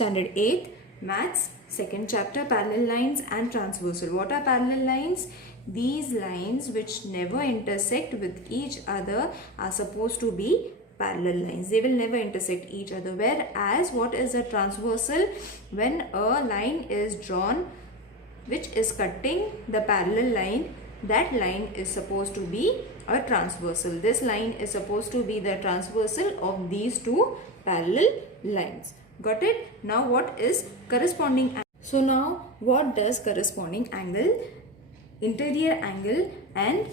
Standard 8th, Maths, second chapter, parallel lines and transversal. What are parallel lines? These lines which never intersect with each other are supposed to be parallel lines. They will never intersect each other. Whereas what is a transversal? When a line is drawn which is cutting the parallel line, that line is supposed to be a transversal. This line is supposed to be the transversal of these two parallel lines. Got it? Now what is corresponding angle? So now what does corresponding angle, interior angle and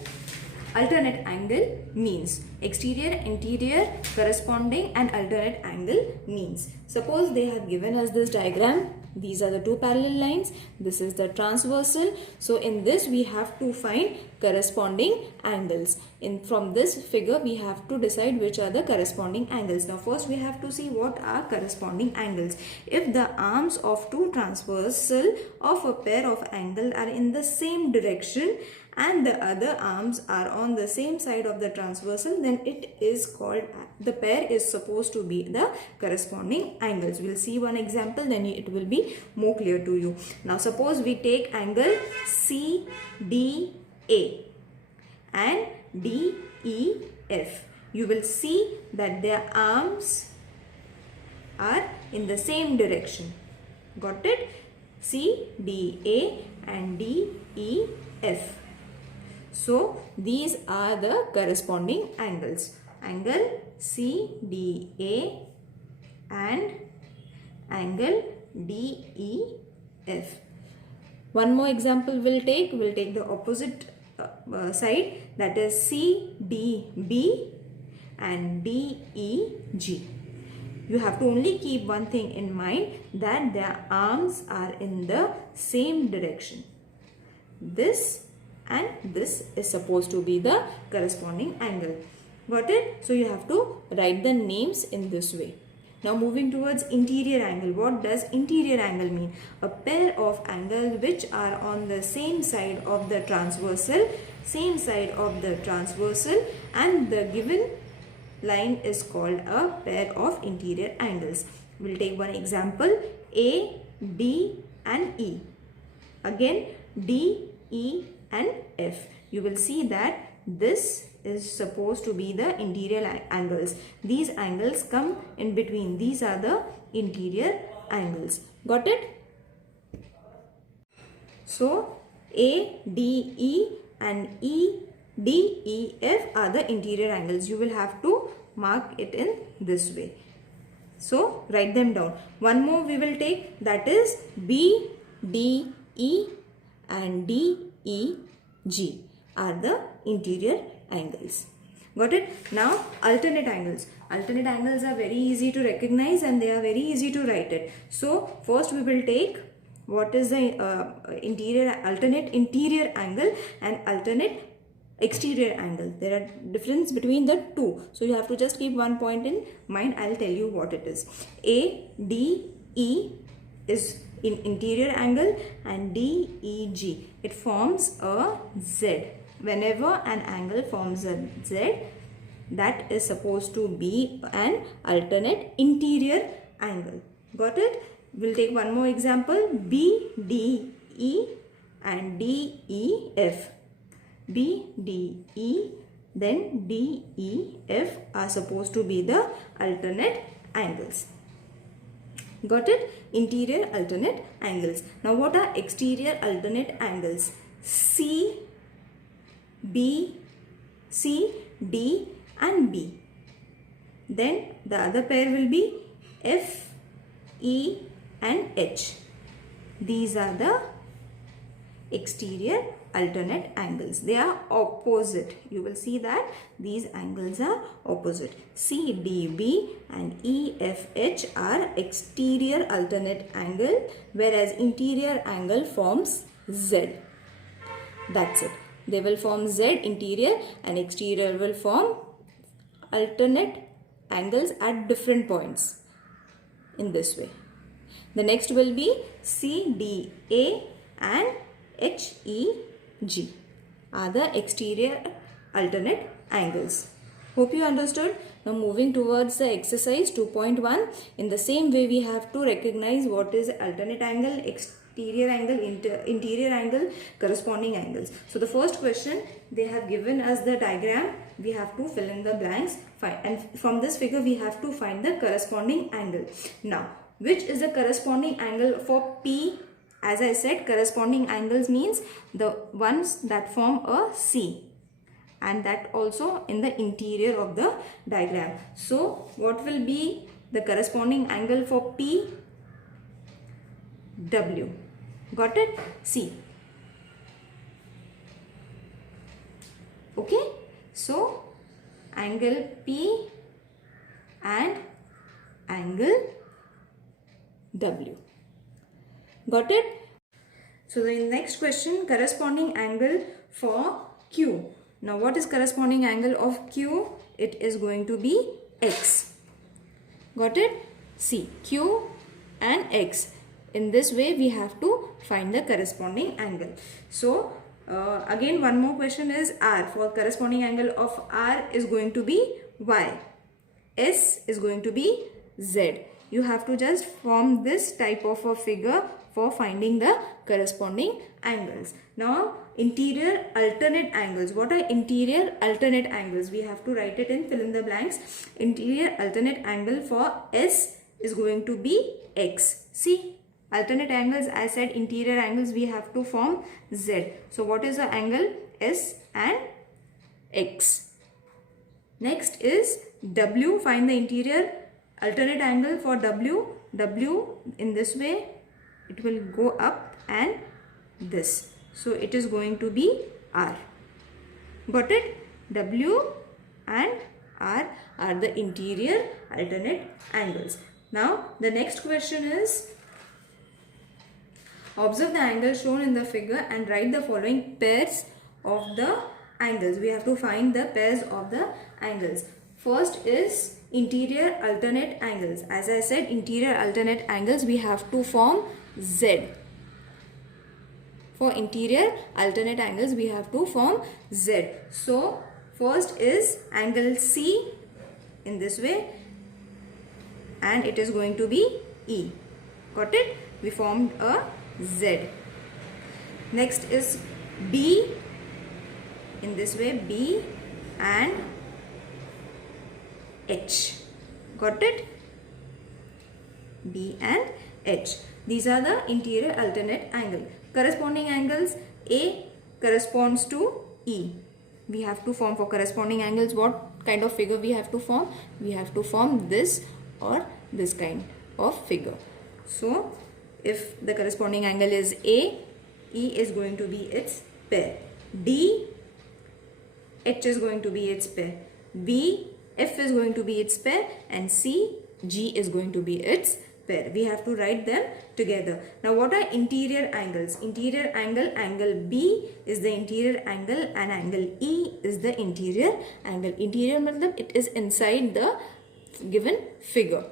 alternate angle means? Exterior, interior, corresponding and alternate angle means. Suppose they have given us this diagram. These are the two parallel lines. This is the transversal. So in this we have to find corresponding angles. From this figure we have to decide which are the corresponding angles. Now first we have to see what are corresponding angles. If the arms of two transversal of a pair of angles are in the same direction and the other arms are on the same side of the transversal, then it is called, the pair is supposed to be the corresponding angles. We will see one example, then it will be more clear to you. Now suppose we take angle CDA and DEF. You will see that their arms are in the same direction. Got it? CDA and DEF. So these are the corresponding angles. Angle CDA and angle DEF. One more example we'll take the opposite side, that is CDB and DEG. You have to only keep one thing in mind, that their arms are in the same direction. This and this is supposed to be the corresponding angle. Got it? So you have to write the names in this way. Now moving towards interior angle. What does interior angle mean? A pair of angles which are on the same side of the transversal, and the given line is called a pair of interior angles. We'll take one example, A, D and E. Again D, E and F. You will see that this is supposed to be the interior angles. These angles come in between. These are the interior angles. Got it? So A, D, E and E, D, E, F are the interior angles. You will have to mark it in this way. So write them down. One more we will take, that is B, D, E and D, E, G are the interior angles. Got it? Now alternate angles. Alternate angles are very easy to recognize and they are very easy to write it. So first we will take what is the alternate interior angle and alternate exterior angle. There are difference between the two. So you have to just keep one point in mind. I'll tell you what it is. A, D, E is in interior angle and DEG, it forms a Z. Whenever an angle forms a Z, that is supposed to be an alternate interior angle. Got it? We'll take one more example, BDE and DEF. BDE then DEF are supposed to be the alternate angles. Got it? Interior alternate angles. Now what are exterior alternate angles? C, B, C, D and B. Then the other pair will be F, E and H. These are the exterior alternate angles. They are opposite. You will see that these angles are opposite. CDB and EFH are exterior alternate angle, whereas interior angle forms Z. That's it. They will form Z interior and exterior will form alternate angles at different points in this way. The next will be CDA and HEG are the exterior alternate angles. Hope you understood. Now moving towards the exercise 2.1. In the same way, we have to recognize what is alternate angle, exterior angle, interior angle, corresponding angles. So the first question, they have given us the diagram. We have to fill in the blanks, and from this figure we have to find the corresponding angle. Now, which is the corresponding angle for P? As I said, corresponding angles means the ones that form a C, and that also in the interior of the diagram. So what will be the corresponding angle for P? W. Got it? C. Okay. So angle P and angle W. Got it? So the next question, corresponding angle for Q. Now what is corresponding angle of Q? It is going to be X. Got it? See, Q and X. In this way we have to find the corresponding angle. So again one more question is R. For corresponding angle of R is going to be Y. S is going to be Z. You have to just form this type of a figure for finding the corresponding angles. Now interior alternate angles. What are interior alternate angles? We have to write it in, fill in the blanks. Interior alternate angle for S is going to be X. See, alternate angles, I said interior angles we have to form Z. So what is the angle? S and X. Next is W. Find the interior alternate angle for W. W in this way, it will go up and this. So it is going to be R. Got it? W and R are the interior alternate angles. Now the next question is, observe the angle shown in the figure and write the following pairs of the angles. We have to find the pairs of the angles. First is interior alternate angles. As I said, interior alternate angles we have to form Z. For interior alternate angles we have to form Z. So first is angle C in this way, and it is going to be E. Got it? We formed a Z. Next is B in this way, B and H. Got it? B and H. These are the interior alternate angle. Corresponding angles, A corresponds to E. We have to form for corresponding angles what kind of figure we have to form? We have to form this or this kind of figure. So if the corresponding angle is A, E is going to be its pair. D, H is going to be its pair. B, F is going to be its pair, and C, G is going to be its pair. We have to write them together. Now what are interior angles? Interior angle, angle B is the interior angle and angle E is the interior angle. Interior means it is inside the given figure.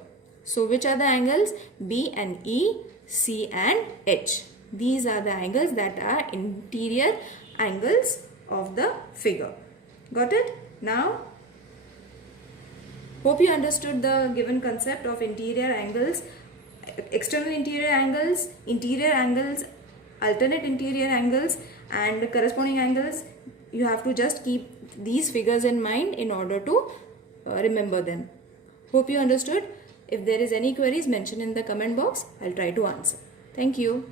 So which are the angles? B and E, C and H. These are the angles that are interior angles of the figure. Got it? Now hope you understood the given concept of interior angles, external interior angles, alternate interior angles and corresponding angles. You have to just keep these figures in mind in order to remember them. Hope you understood. If there is any queries, mention in the comment box. I'll try to answer. Thank you.